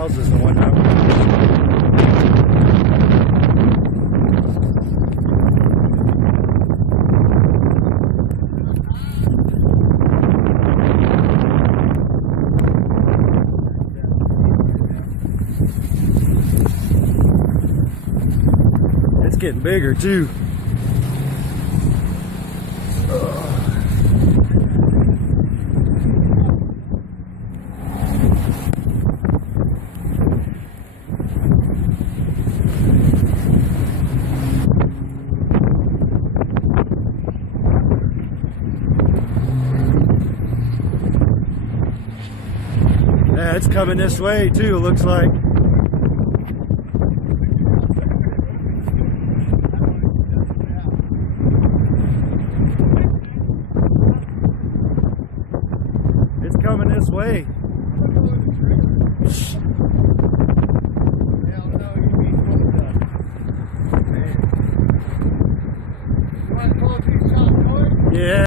houses and whatnot. It's getting bigger too. Yeah, it's coming this way too, it looks like. It's coming this way. Hell no.